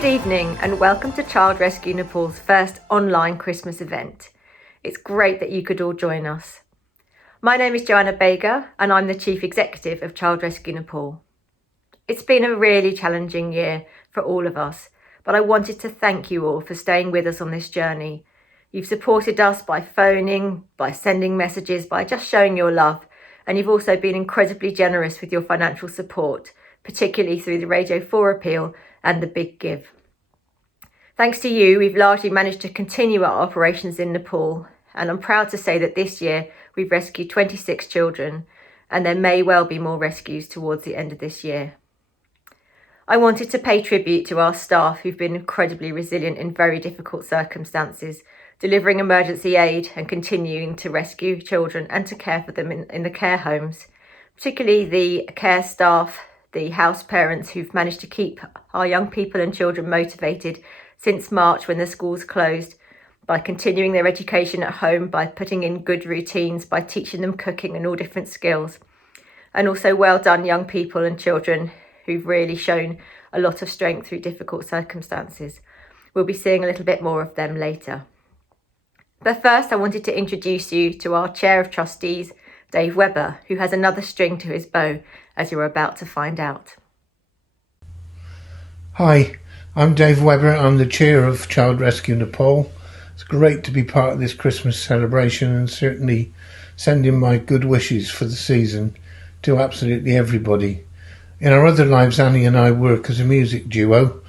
Good evening and welcome to Child Rescue Nepal's first online Christmas event. It's great that you could all join us. My name is Joanna Bager and I'm the Chief Executive of Child Rescue Nepal. It's been a really challenging year for all of us, but I wanted to thank you all for staying with us on this journey. You've supported us by phoning, by sending messages, by just showing your love, and you've also been incredibly generous with your financial support, particularly through the Radio 4 appeal and the Big Give. Thanks to you, we've largely managed to continue our operations in Nepal, and I'm proud to say that this year we've rescued 26 children, and there may well be more rescues towards the end of this year. I wanted to pay tribute to our staff who've been incredibly resilient in very difficult circumstances, delivering emergency aid and continuing to rescue children and to care for them in the care homes, particularly the care staff, the house parents who've managed to keep our young people and children motivated since March when the schools closed, by continuing their education at home, by putting in good routines, by teaching them cooking and all different skills. And also well done young people and children who've really shown a lot of strength through difficult circumstances. We'll be seeing a little bit more of them later. But first I wanted to introduce you to our Chair of Trustees, Dave Webber, who has another string to his bow, as you're about to find out. Hi, I'm Dave Webber. I'm the Chair of Child Rescue Nepal. It's great to be part of this Christmas celebration and certainly sending my good wishes for the season to absolutely everybody. In our other lives, Annie and I work as a music duo,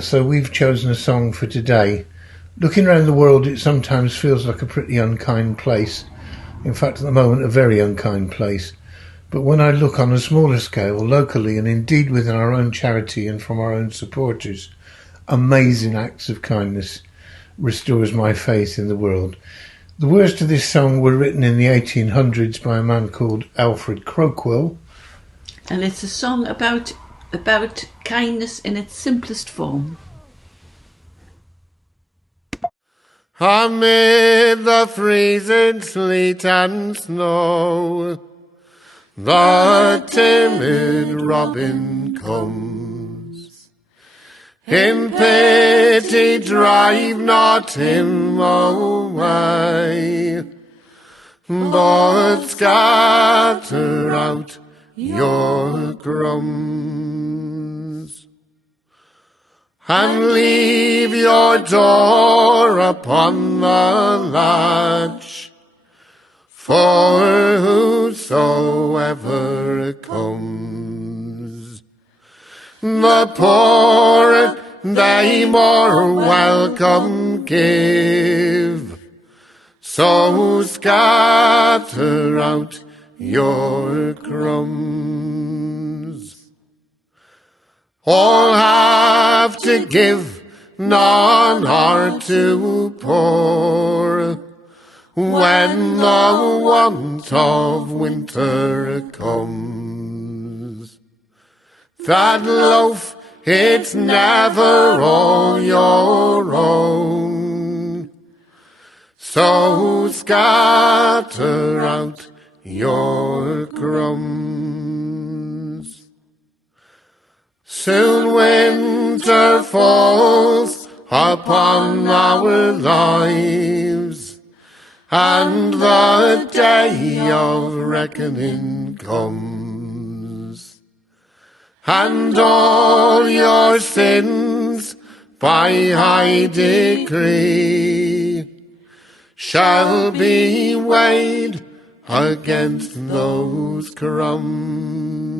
so we've chosen a song for today. Looking around the world, it sometimes feels like a pretty unkind place. In fact, at the moment, a very unkind place. But when I look on a smaller scale, locally, and indeed within our own charity and from our own supporters, amazing acts of kindness restores my faith in the world. The words to this song were written in the 1800s by a man called Alfred Croquill. And it's a song about kindness in its simplest form. Amid the freezing sleet and snow, the timid robin comes. In pity drive not him away, but scatter out your crumbs. And leave your door upon the latch, for whosoever comes. The poor they more welcome give, so scatter out your crumbs. All have to give, none are to pour, when the want of winter comes. That loaf, it's never all your own, so scatter out your crumbs. Soon winter falls upon our lives, and the day of reckoning comes, and all your sins by high decree shall be weighed against those crumbs.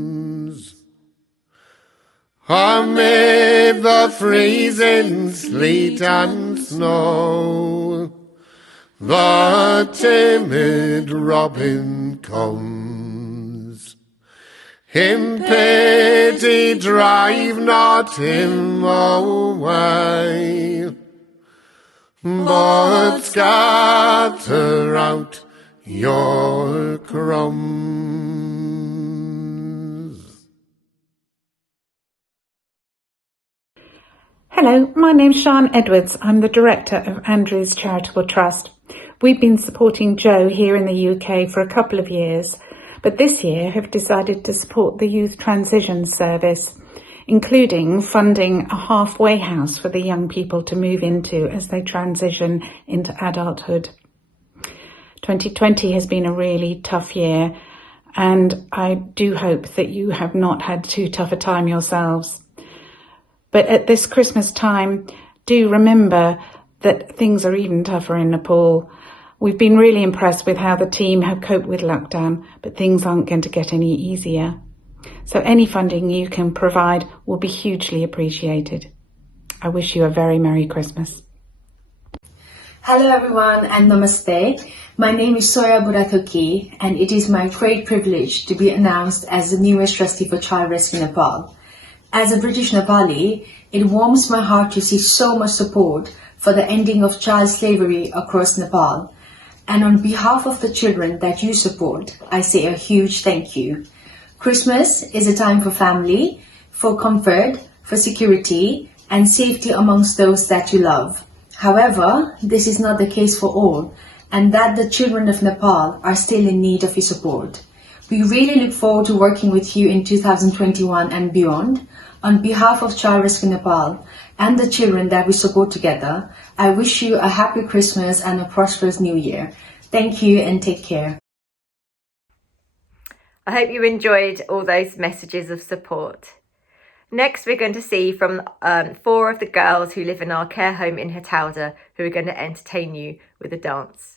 Amid the freezing sleet and snow, the timid robin comes. In pity drive not him away, but scatter out your crumbs. Hello, my name's Sian Edwards. I'm the Director of Andrew's Charitable Trust. We've been supporting Joe here in the UK for a couple of years, but this year have decided to support the Youth Transition Service. including funding a halfway house for the young people to move into as they transition into adulthood. 2020 has been a really tough year, and I do hope that you have not had too tough a time yourselves. But at this Christmas time, do remember that things are even tougher in Nepal. We've been really impressed with how the team have coped with lockdown, but things aren't going to get any easier. So any funding you can provide will be hugely appreciated. I wish you a very Merry Christmas. Hello everyone and Namaste. My name is Soya Burathoki and it is my great privilege to be announced as the newest trustee for Child Rescue Nepal. As a British Nepali, it warms my heart to see so much support for the ending of child slavery across Nepal. And on behalf of the children that you support, I say a huge thank you. Christmas is a time for family, for comfort, for security and safety amongst those that you love. However, this is not the case for all, and that the children of Nepal are still in need of your support. We really look forward to working with you in 2021 and beyond. On behalf of Child Rescue Nepal and the children that we support together, I wish you a happy Christmas and a prosperous New Year. Thank you and take care. I hope you enjoyed all those messages of support. Next, we're going to see from 4 of the girls who live in our care home in Hatauda, who are going to entertain you with a dance.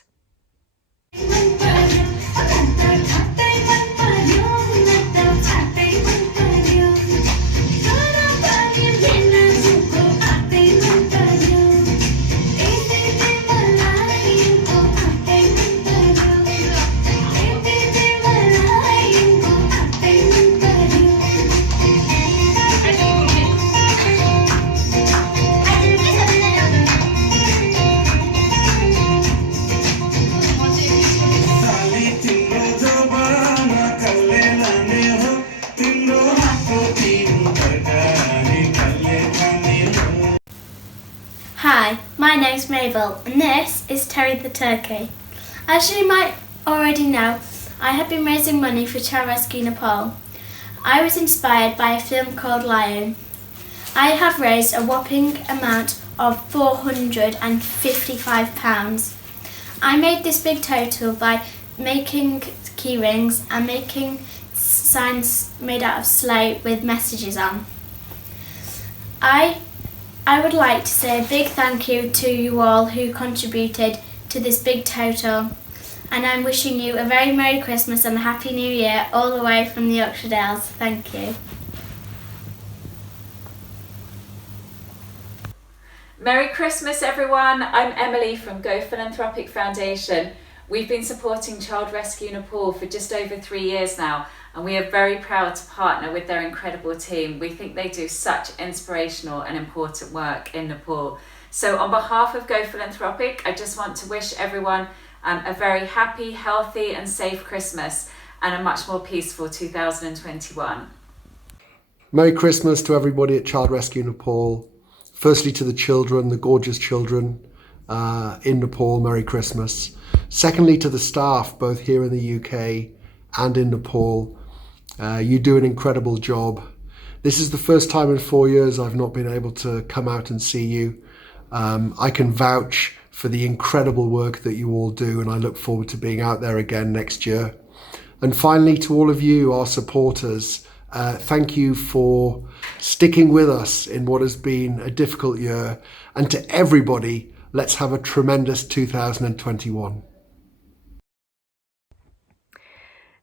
Hi, my name's Mabel and this is Terry the Turkey. As you might already know, I have been raising money for Child Rescue Nepal. I was inspired by a film called Lion. I have raised a whopping amount of £455. I made this big total by making key rings and making signs made out of slate with messages on. I would like to say a big thank you to you all who contributed to this big total, and I'm wishing you a very Merry Christmas and a Happy New Year all the way from the Yorkshire Dales. Thank you. Merry Christmas everyone, I'm Emily from Go Philanthropic Foundation. We've been supporting Child Rescue Nepal for just over 3 years now, and we are very proud to partner with their incredible team. We think they do such inspirational and important work in Nepal. So on behalf of Go Philanthropic, I just want to wish everyone a very happy, healthy and safe Christmas and a much more peaceful 2021. Merry Christmas to everybody at Child Rescue Nepal. Firstly to the children, the gorgeous children in Nepal, Merry Christmas. Secondly to the staff, both here in the UK and in Nepal. You do an incredible job. This is the first time in 4 years I've not been able to come out and see you. I can vouch for the incredible work that you all do, and I look forward to being out there again next year. And finally, to all of you, our supporters, thank you for sticking with us in what has been a difficult year. And to everybody, let's have a tremendous 2021.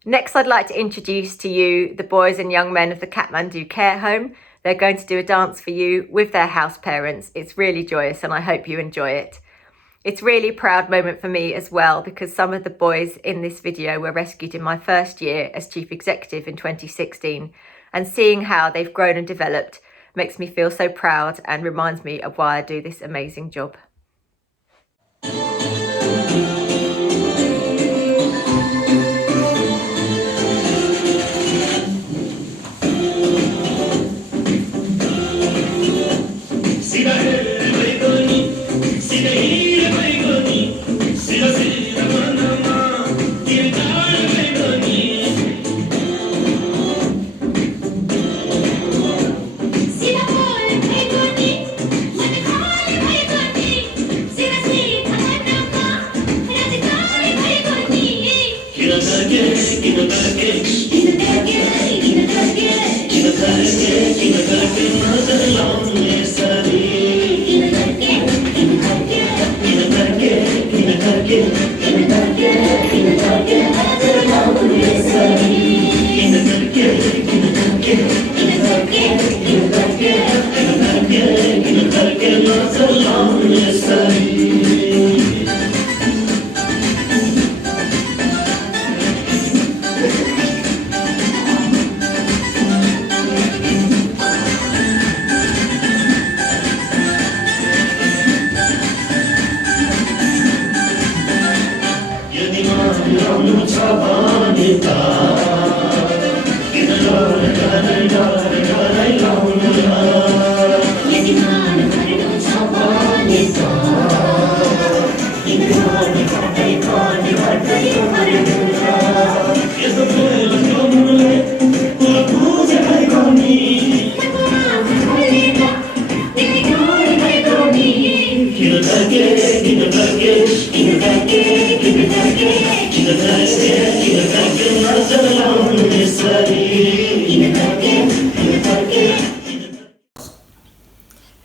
Next, I'd like to introduce to you the boys and young men of the Kathmandu Care Home. They're going to do a dance for you with their house parents. It's really joyous and I hope you enjoy it. It's really a proud moment for me as well, because some of the boys in this video were rescued in my first year as Chief Executive in 2016, and seeing how they've grown and developed makes me feel so proud and reminds me of why I do this amazing job.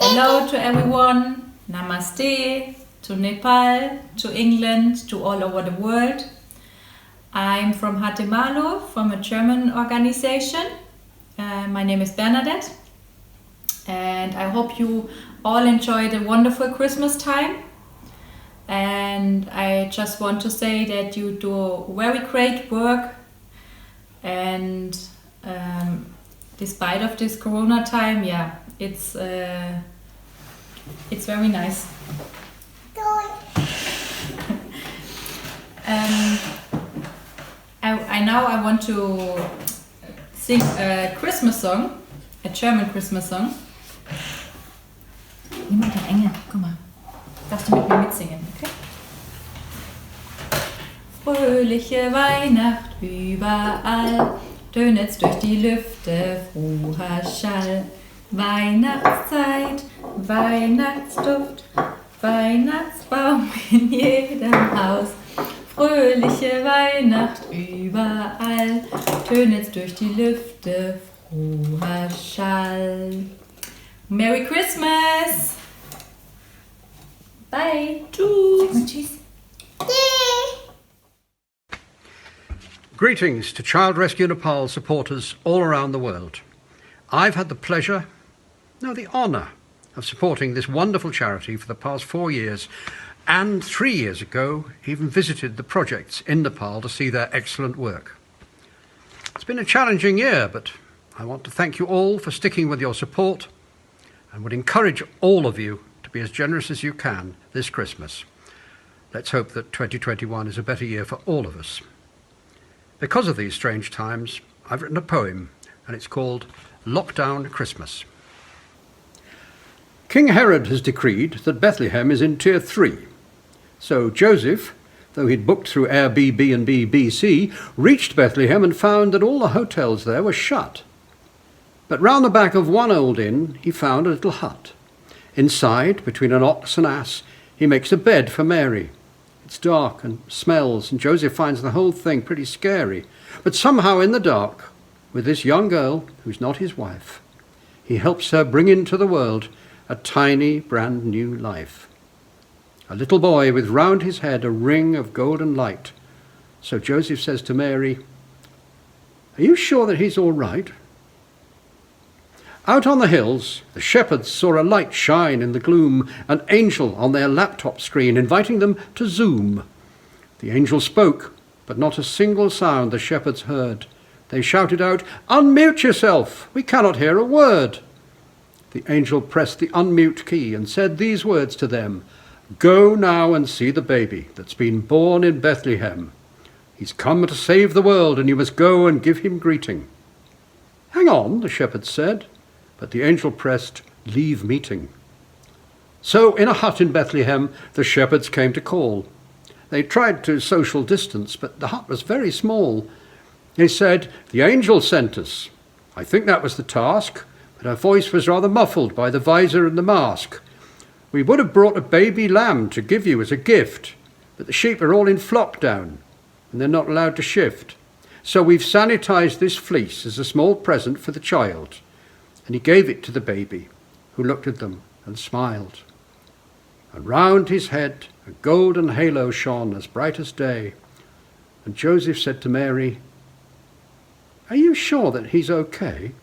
Hello to everyone, Namaste, to Nepal, to England, to all over the world. I'm from Guatemala, from a German organization. My name is Bernadette, and I hope you all enjoyed a wonderful Christmas time. And I just want to say that you do very great work, and despite of this Corona time, yeah, it's very nice. I want to sing a Christmas song, a German Christmas song. Nimm mal den Engel, guck mal. Darfst du mit mir mitsingen, okay? Fröhliche Weihnacht überall, tönet's durch die Lüfte, froher Schall. Weihnachtszeit, Weihnachtsduft, Weihnachtsbaum in jedem Haus. Fröhliche Weihnacht überall, tönet's durch die Lüfte, froher Schall. Merry Christmas! Bye! Tschüss! Greetings to Child Rescue Nepal supporters all around the world. I've had the pleasure, no, the honour of supporting this wonderful charity for the past 4 years, and 3 years ago even visited the projects in Nepal to see their excellent work. It's been a challenging year, but I want to thank you all for sticking with your support and would encourage all of you to be as generous as you can this Christmas. Let's hope that 2021 is a better year for all of us. Because of these strange times, I've written a poem, and it's called Lockdown Christmas. King Herod has decreed that Bethlehem is in Tier 3. So Joseph, though he'd booked through Airbnb BC, reached Bethlehem and found that all the hotels there were shut. But round the back of one old inn he found a little hut. Inside, between an ox and ass, he makes a bed for Mary. It's dark and smells, and Joseph finds the whole thing pretty scary. But somehow in the dark, with this young girl, who's not his wife, he helps her bring into the world a tiny, brand new life. A little boy with round his head a ring of golden light. So Joseph says to Mary, "Are you sure that he's all right?" Out on the hills, the shepherds saw a light shine in the gloom, an angel on their laptop screen inviting them to Zoom. The angel spoke, but not a single sound the shepherds heard. They shouted out, "Unmute yourself, we cannot hear a word." The angel pressed the unmute key and said these words to them, "Go now and see the baby that's been born in Bethlehem. He's come to save the world, and you must go and give him greeting." "Hang on," the shepherds said, but the angel pressed, "Leave meeting." So in a hut in Bethlehem, the shepherds came to call. They tried to social distance, but the hut was very small. They said, "The angel sent us." I think that was the task, but her voice was rather muffled by the visor and the mask. "We would have brought a baby lamb to give you as a gift, but the sheep are all in flock down. and they're not allowed to shift. So we've sanitized this fleece as a small present for the child. And he gave it to the baby, who looked at them and smiled. And round his head a golden halo shone as bright as day. And Joseph said to Mary, "Are you sure that he's okay?"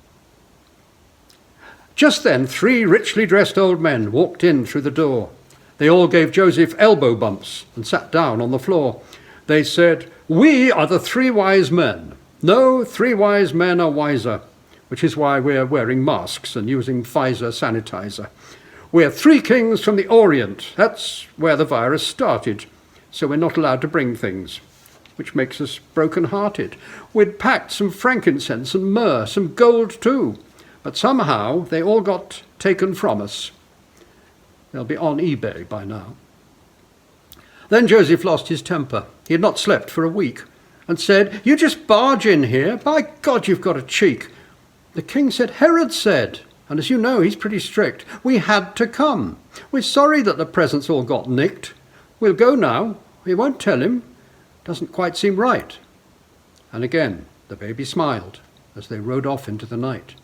Just then 3 richly dressed old men walked in through the door. They all gave Joseph elbow bumps and sat down on the floor. They said, "We are the 3 wise men. No, 3 wise men are wiser," which is why we're wearing masks and using Pfizer sanitizer. We're 3 kings from the Orient. That's where the virus started. So we're not allowed to bring things, which makes us broken-hearted. We'd packed some frankincense and myrrh, some gold too. But somehow they all got taken from us. They'll be on eBay by now. Then Joseph lost his temper. He had not slept for a week and said, "You just barge in here. By God, you've got a cheek." The king said, "Herod said," and as you know, he's pretty strict, "we had to come. We're sorry that the presents all got nicked. We'll go now. We won't tell him. Doesn't quite seem right." And again, the baby smiled as they rode off into the night.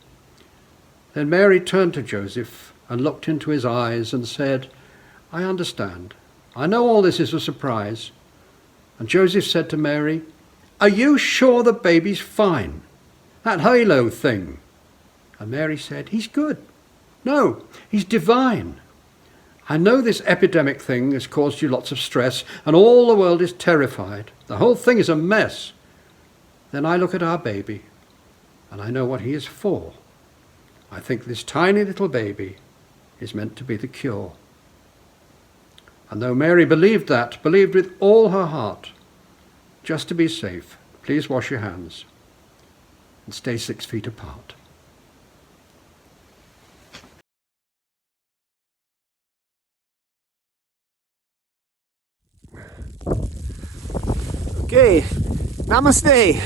Then Mary turned to Joseph and looked into his eyes and said, "I understand. I know all this is a surprise." And Joseph said to Mary, "Are you sure the baby's fine? That halo thing?" And Mary said, "He's good. No, he's divine. I know this epidemic thing has caused you lots of stress and all the world is terrified. The whole thing is a mess. Then I look at our baby and I know what he is for. I think this tiny little baby is meant to be the cure." And though Mary believed with all her heart, just to be safe, please wash your hands and stay 6 feet apart. Okay, Namaste.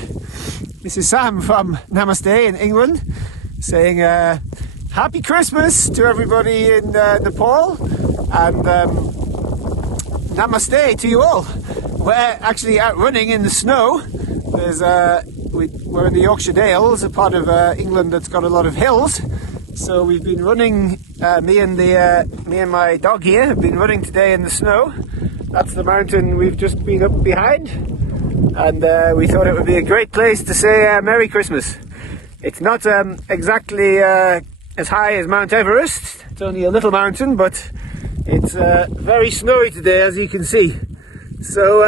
This is Sam from Namaste in England, saying Happy Christmas to everybody in Nepal, and Namaste to you all. We're actually out running in the snow. We're in the Yorkshire Dales, a part of England that's got a lot of hills. So we've been running. Me and my dog here have been running today in the snow. That's the mountain we've just been up behind, and we thought it would be a great place to say Merry Christmas. It's not exactly as high as Mount Everest. It's only a little mountain, but it's very snowy today, as you can see. So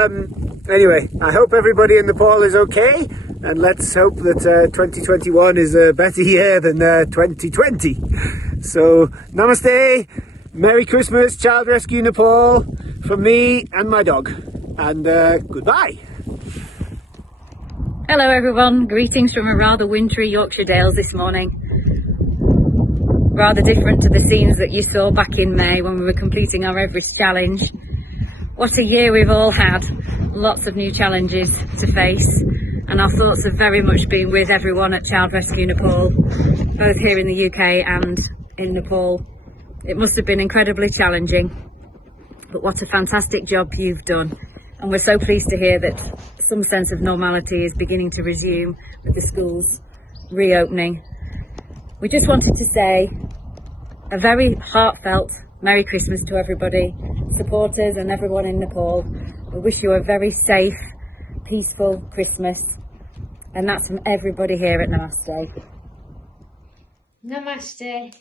anyway, I hope everybody in Nepal is okay, and let's hope that 2021 is a better year than 2020. So Namaste, Merry Christmas, Child Rescue Nepal, from me and my dog, and goodbye. Hello everyone, greetings from a rather wintry Yorkshire Dales this morning. Rather different to the scenes that you saw back in May when we were completing our Everest Challenge. What a year we've all had, lots of new challenges to face, and our thoughts have very much been with everyone at Child Rescue Nepal, both here in the UK and in Nepal. It must have been incredibly challenging, but what a fantastic job you've done, and we're so pleased to hear that some sense of normality is beginning to resume with the schools reopening. We just wanted to say a very heartfelt Merry Christmas to everybody, supporters and everyone in Nepal. We wish you a very safe, peaceful Christmas, and that's from everybody here at Namaste. Namaste.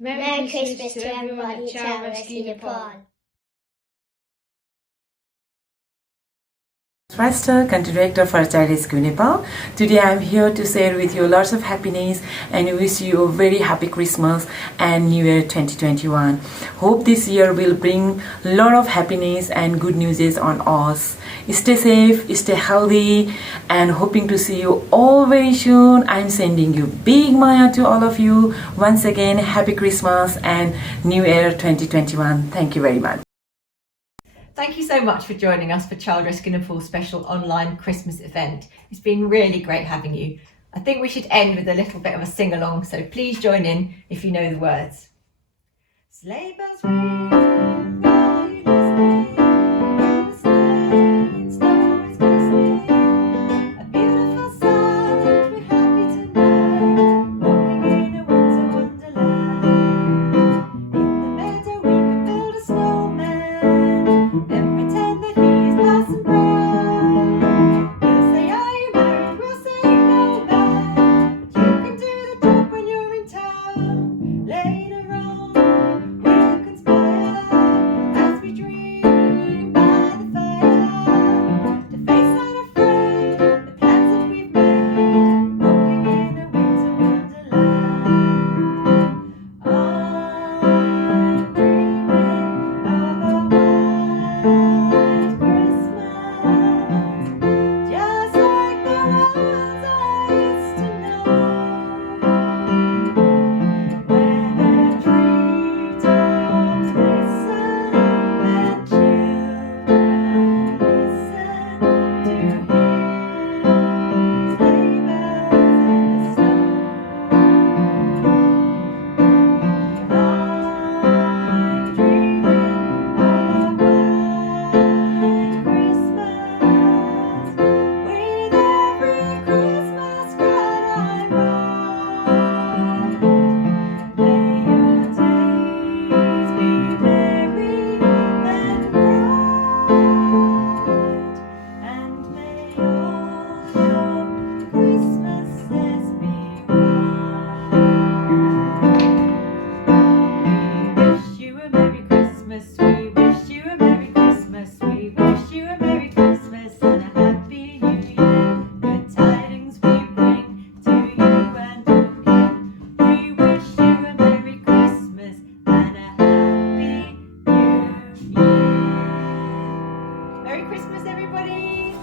Merry Christmas to everyone at Child Rescue Nepal. Pastor, Country Director for Child Rescue Nepal. Today I am here to share with you lots of happiness and wish you a very happy Christmas and New Year 2021. Hope this year will bring a lot of happiness and good news on us. Stay safe, stay healthy, and hoping to see you all very soon. I am sending you big maya to all of you. Once again, happy Christmas and New Year 2021. Thank you very much. Thank you so much for joining us for Child Rescue Nepal's special online Christmas event. It's been really great having you. I think we should end with a little bit of a sing-along, so please join in if you know the words. Sleigh bells ring, Merry Christmas, everybody!